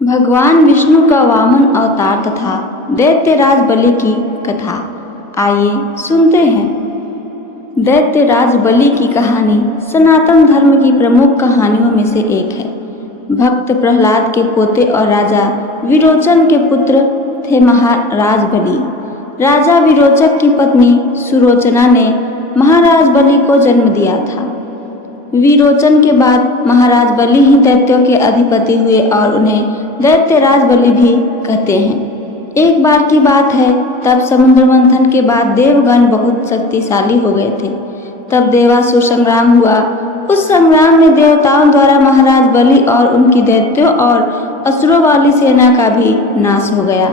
भगवान विष्णु का वामन अवतार तथा दैत्यराज बलि की कथा। आइए सुनते हैं। दैत्यराज बलि की कहानी सनातन धर्म की प्रमुख कहानियों में से एक है। भक्त प्रहलाद के पोते और राजा विरोचन के पुत्र थे महाराज बलि। राजा विरोचक की पत्नी सुरोचना ने महाराज बलि को जन्म दिया था। विरोचन के बाद महाराज बलि ही दैत्यों के अधिपति हुए और उन्हें दैत्यराज बलि भी कहते हैं। एक बार की बात है, तब समुद्र मंथन के बाद देवगण बहुत शक्तिशाली हो गए थे। तब देवासुर संग्राम हुआ। उस संग्राम में देवताओं द्वारा महाराज बलि और उनकी दैत्यों और असुरों वाली सेना का भी नाश हो गया।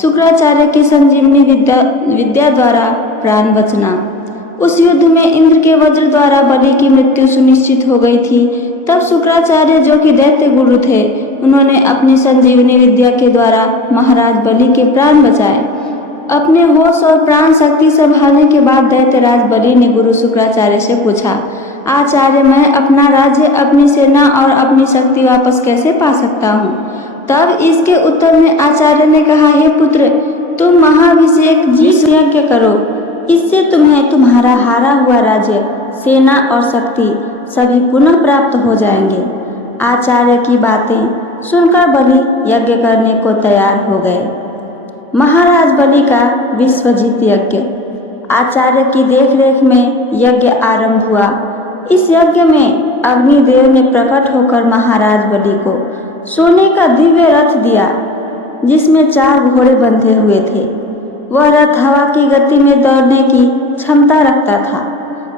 शुक्राचार्य की संजीवनी विद्या द्वारा प्राण बचना। उस युद्ध में इंद्र के वज्र द्वारा बलि की मृत्यु सुनिश्चित हो गई थी। तब शुक्राचार्य, जो कि दैत्य गुरु थे, उन्होंने अपनी संजीवनी विद्या के द्वारा महाराज बलि के प्राण बचाए। अपने होश और प्राण शक्ति संभालने के बाद दैत्यराज बलि ने गुरु शुक्राचार्य से पूछा, आचार्य, मैं अपना राज्य, अपनी सेना और अपनी शक्ति वापस कैसे पा सकता हूँ? तब इसके उत्तर में आचार्य ने कहा, हे पुत्र, तुम महाभिषेक यज्ञ करो। इससे तुम्हें तुम्हारा हारा हुआ राज्य, सेना और शक्ति सभी पुनः प्राप्त हो जाएंगे। आचार्य की बातें सुनकर बलि यज्ञ करने को तैयार हो गए। महाराज बलि का विश्वजीत यज्ञ। आचार्य की देखरेख में यज्ञ आरंभ हुआ। इस यज्ञ में अग्निदेव ने प्रकट होकर महाराज बलि को सोने का दिव्य रथ दिया, जिसमें 4 घोड़े बंधे हुए थे। वह रथ हवा की गति में दौड़ने की क्षमता रखता था।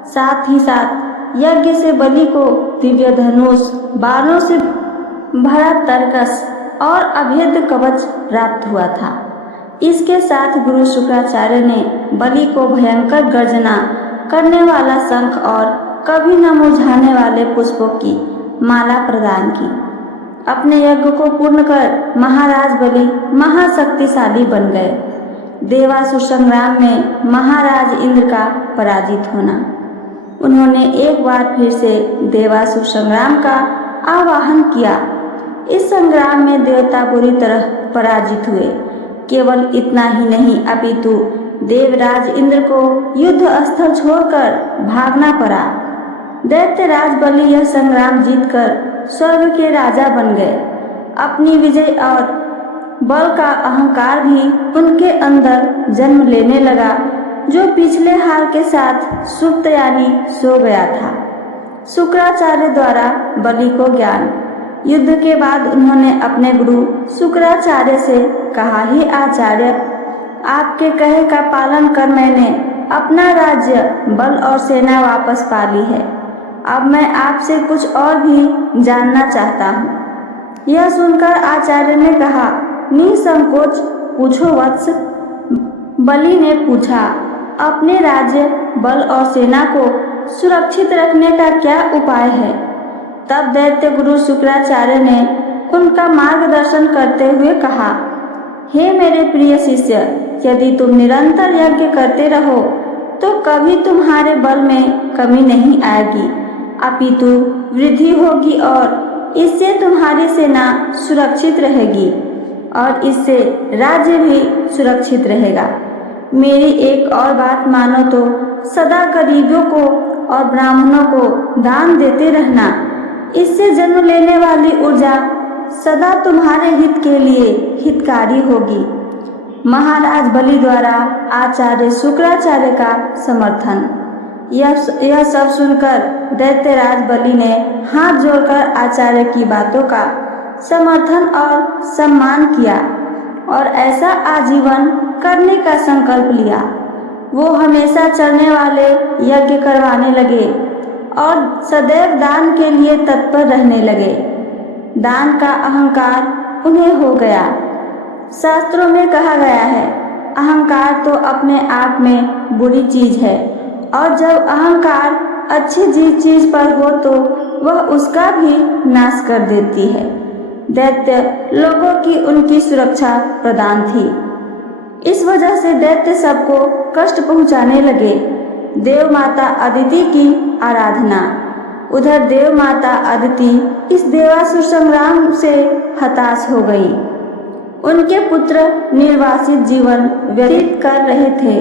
साथ ही साथ यज्ञ से बलि को दिव्य धनुष, बाणों से भरा तरकस और अभेद्य कवच प्राप्त हुआ था। इसके साथ गुरु शुक्राचार्य ने बलि को भयंकर गर्जना करने वाला शंख और कभी न मुरझाने वाले पुष्पों की माला प्रदान की। अपने यज्ञ को पूर्ण कर महाराज बलि महाशक्तिशाली बन गए। देवासुर संग्राम में महाराज इंद्र का पराजित होना। उन्होंने एक बार फिर से देवासुर संग्राम का आह्वान किया। इस संग्राम में देवता बुरी तरह पराजित हुए। केवल इतना ही नहीं, अपितु देवराज इंद्र को युद्ध स्थल छोड़कर भागना पड़ा। दैत्यराज बलि यह संग्राम जीतकर स्वर्ग के राजा बन गए। अपनी विजय और बल का अहंकार भी उनके अंदर जन्म लेने लगा, जो पिछले हार के साथ सुप्त यानी सो गया था। शुक्राचार्य द्वारा बलि को ज्ञान। युद्ध के बाद उन्होंने अपने गुरु शुक्राचार्य से कहा, हे आचार्य, आपके कहे का पालन कर मैंने अपना राज्य, बल और सेना वापस पा ली है। अब मैं आपसे कुछ और भी जानना चाहता हूँ। यह सुनकर आचार्य ने कहा, निसंकोच पूछो वत्स। बलि ने पूछा, अपने राज्य, बल और सेना को सुरक्षित रखने का क्या उपाय है? तब दैत्य गुरु शुक्राचार्य ने उनका मार्गदर्शन करते हुए कहा, हे मेरे प्रिय शिष्य, यदि तुम निरंतर यज्ञ करते रहो तो कभी तुम्हारे बल में कमी नहीं आएगी, अपितु वृद्धि होगी और इससे तुम्हारी सेना सुरक्षित रहेगी और इससे राज्य भी सुरक्षित रहेगा। मेरी एक और बात मानो तो सदा गरीबों को और ब्राह्मणों को दान देते रहना। इससे जन्म लेने वाली ऊर्जा सदा तुम्हारे हित के लिए हितकारी होगी। महाराज बलि द्वारा आचार्य शुक्राचार्य का समर्थन। यह सब सुनकर दैत्यराज बलि ने हाथ जोड़कर आचार्य की बातों का समर्थन और सम्मान किया और ऐसा आजीवन करने का संकल्प लिया। वो हमेशा चलने वाले यज्ञ करवाने लगे और सदैव दान के लिए तत्पर रहने लगे। दान का अहंकार उन्हें हो गया। शास्त्रों में कहा गया है, अहंकार तो अपने आप में बुरी चीज है और जब अहंकार अच्छी चीज पर हो तो वह उसका भी नाश कर देती है। दैत्य लोगों की उनकी सुरक्षा प्रदान थी। इस वजह से दैत्य सबको कष्ट पहुंचाने लगे। देव माता अदिति की आराधना। उधर देव माता अदिति इस देवासुर संग्राम से हताश हो गई। उनके पुत्र निर्वासित जीवन व्यतीत कर रहे थे।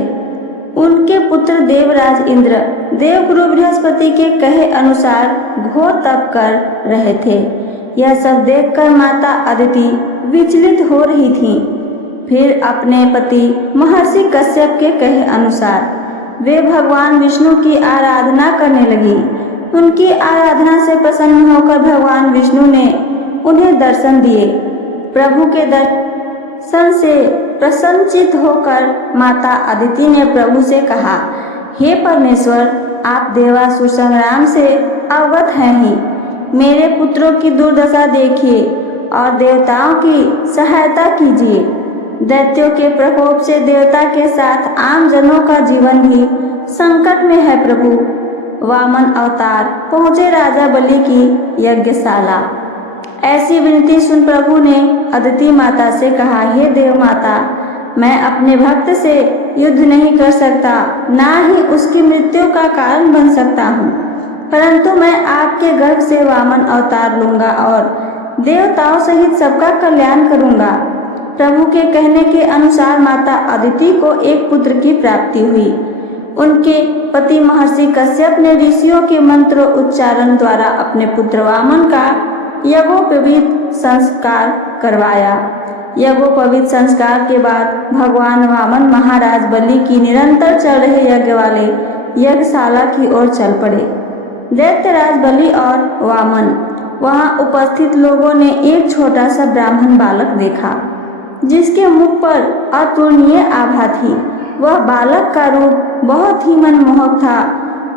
उनके पुत्र देवराज इंद्र देवगुरु बृहस्पति के कहे अनुसार घोर तप कर रहे थे। यह सब देखकर माता अदिति विचलित हो रही थीं। फिर अपने पति महर्षि कश्यप के कहे अनुसार वे भगवान विष्णु की आराधना करने लगी। उनकी आराधना से प्रसन्न होकर भगवान विष्णु ने उन्हें दर्शन दिए। प्रभु के दर्शन से प्रसन्नचित होकर माता अदिति ने प्रभु से कहा, हे परमेश्वर, आप देवासुर संग्राम से अवगत हैं ही। मेरे पुत्रों की दुर्दशा देखिए और देवताओं की सहायता कीजिए। दैत्यों के प्रकोप से देवता के साथ आम जनों का जीवन भी संकट में है। प्रभु वामन अवतार पहुँचे राजा बलि की यज्ञशाला। ऐसी विनती सुन प्रभु ने अदिति माता से कहा, हे देव माता, मैं अपने भक्त से युद्ध नहीं कर सकता, ना ही उसकी मृत्यु का कारण बन सकता हूँ, परंतु मैं आपके गर्भ से वामन अवतार लूंगा और देवताओं सहित सबका कल्याण करूंगा। प्रभु के कहने के अनुसार माता अदिति को एक पुत्र की प्राप्ति हुई। उनके पति महर्षि कश्यप ने ऋषियों के मंत्र उच्चारण द्वारा अपने पुत्र वामन का यज्ञोपवीत संस्कार करवाया। यज्ञोपवीत संस्कार के बाद भगवान वामन महाराज बलि की निरंतर चल रहे यज्ञ वाले यज्ञशाला की ओर चल पड़े। दैत्यराज बलि और वामन वहां उपस्थित लोगों ने एक छोटा सा ब्राह्मण बालक देखा, जिसके मुख पर अतुलनीय आभा थी। वह बालक का रूप बहुत ही मनमोहक था।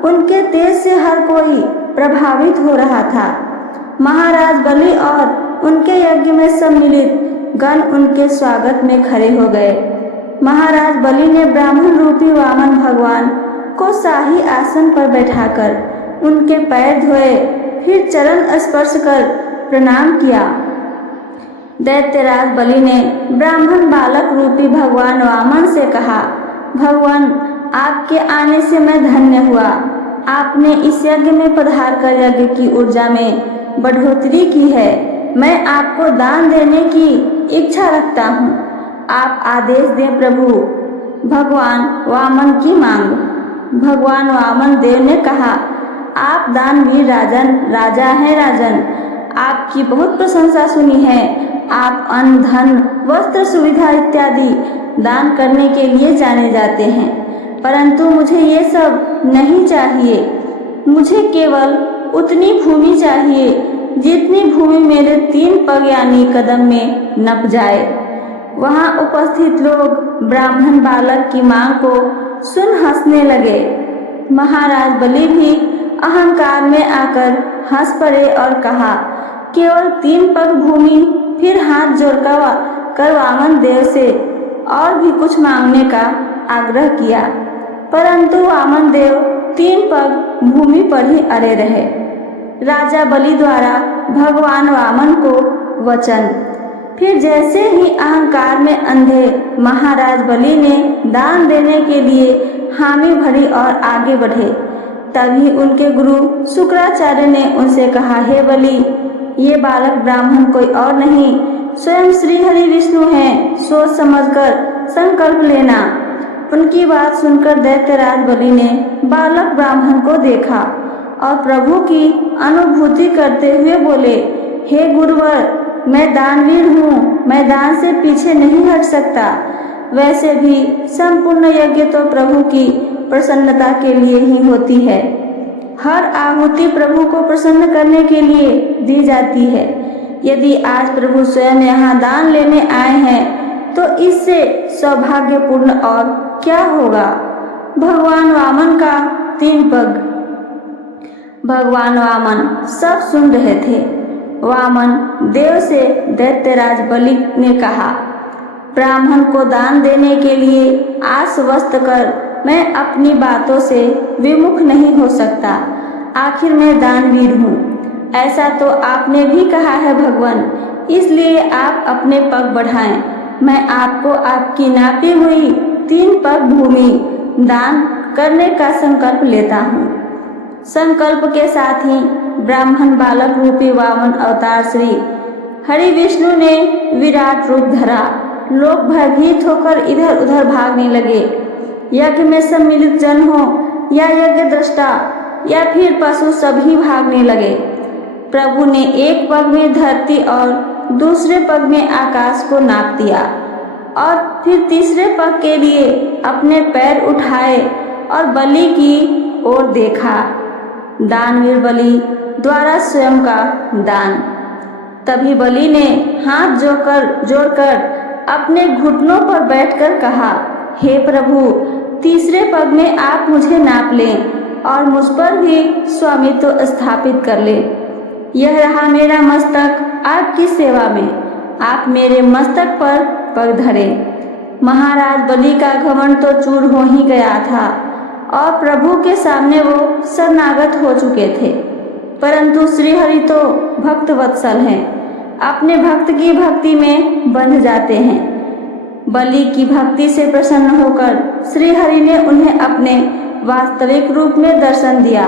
उनके तेज से हर कोई प्रभावित हो रहा था। महाराज बलि और उनके यज्ञ में सम्मिलित गण उनके स्वागत में खड़े हो गए। महाराज बलि ने ब्राह्मण रूपी वामन भगवान को शाही आसन पर बैठाकर उनके पैर धोए, फिर चरण स्पर्श कर प्रणाम किया। दैत्यराज बलि ने ब्राह्मण बालक रूपी भगवान वामन से कहा, भगवान, आपके आने से मैं धन्य हुआ। आपने इस यज्ञ में पधार कर यज्ञ की ऊर्जा में बढ़ोतरी की है। मैं आपको दान देने की इच्छा रखता हूँ। आप आदेश दें प्रभु। भगवान वामन की मांग। भगवान वामन देव ने कहा, आप दानवीर राजा हैं राजन। आपकी बहुत प्रशंसा सुनी है। आप अन्न, धन, वस्त्र, सुविधा इत्यादि दान करने के लिए जाने जाते हैं, परंतु मुझे ये सब नहीं चाहिए। मुझे केवल उतनी भूमि चाहिए जितनी भूमि मेरे 3 पग यानी कदम में नप जाए। वहां उपस्थित लोग ब्राह्मण बालक की मांग को सुन हंसने लगे। महाराज बलि भी अहंकार में आकर हंस पड़े और कहा, केवल 3 पग भूमि। फिर हाथ जोड़कर वामन देव से और भी कुछ मांगने का आग्रह किया, परंतु वामन देव 3 पग भूमि पर ही अड़े रहे। राजा बलि द्वारा भगवान वामन को वचन। फिर जैसे ही अहंकार में अंधे महाराज बलि ने दान देने के लिए हामी भरी और आगे बढ़े, तभी उनके गुरु शुक्राचार्य ने उनसे कहा, हे बलि, ये बालक ब्राह्मण कोई और नहीं, स्वयं श्री हरि विष्णु हैं। सोच समझकर संकल्प लेना। उनकी बात सुनकर दैत्यराज बलि ने बालक ब्राह्मण को देखा और प्रभु की अनुभूति करते हुए बोले, हे गुरुवर, मैं दानवीर हूँ, मैं दान से पीछे नहीं हट सकता। वैसे भी संपूर्ण यज्ञ तो प्रभु की प्रसन्नता के लिए ही होती है। हर आहुति प्रभु को प्रसन्न करने के लिए दी जाती है। यदि आज प्रभु स्वयं यहाँ दान लेने आए हैं तो इससे सौभाग्यपूर्ण और क्या होगा। भगवान वामन का 3 पग। भगवान वामन सब सुन रहे थे। वामन देव से दैत्यराज बलि ने कहा, ब्राह्मण को दान देने के लिए आश्वस्त कर मैं अपनी बातों से विमुख नहीं हो सकता। आखिर मैं दानवीर हूँ, ऐसा तो आपने भी कहा है भगवान, इसलिए आप अपने पग बढ़ाएं। मैं आपको आपकी नापी हुई 3 पग भूमि दान करने का संकल्प लेता हूँ। संकल्प के साथ ही ब्राह्मण बालक रूपी वामन अवतार श्री हरि विष्णु ने विराट रूप धरा। लोग भयभीत होकर इधर उधर भागने लगे। यज्ञ में सम्मिलित जन हो या यज्ञ दृष्टा या फिर पशु सभी भागने लगे। प्रभु ने एक पग में धरती और दूसरे पग में आकाश को नाप दिया और फिर तीसरे पग के लिए अपने पैर उठाए और बलि की ओर देखा। दानवीर बलि द्वारा स्वयं का दान। तभी बलि ने हाथ जोड़कर अपने घुटनों पर बैठकर कहा, हे प्रभु, तीसरे पग में आप मुझे नाप लें और मुझ पर भी स्वामित्व स्थापित कर लें। यह रहा मेरा मस्तक आपकी सेवा में, आप मेरे मस्तक पर पग धरें। महाराज बलि का घमंड तो चूर हो ही गया था और प्रभु के सामने वो शरणागत हो चुके थे। परंतु श्रीहरि तो भक्त वत्सल हैं, अपने भक्त की भक्ति में बंध जाते हैं। बलि की भक्ति से प्रसन्न होकर श्रीहरि ने उन्हें अपने वास्तविक रूप में दर्शन दिया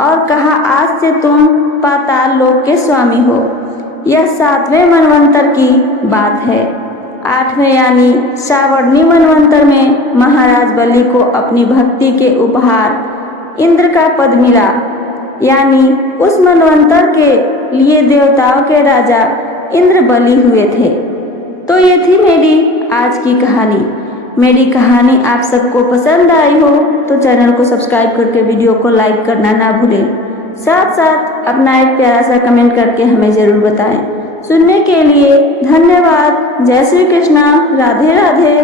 और कहा, आज से तुम पाताल लोक के स्वामी हो। यह 7वें मनवंतर की बात है। 8वें यानी श्रावणी मनवंतर में महाराज बलि को अपनी भक्ति के उपहार इंद्र का पद मिला, यानी उस मनवंतर के लिए देवताओं के राजा इंद्र बलि हुए थे। तो ये थी मेरी आज की कहानी। मेरी कहानी आप सबको पसंद आई हो तो चैनल को सब्सक्राइब करके वीडियो को लाइक करना ना भूलें। साथ साथ अपना एक प्यारा सा कमेंट करके हमें ज़रूर बताएं। सुनने के लिए धन्यवाद। जय श्री कृष्णा। राधे राधे।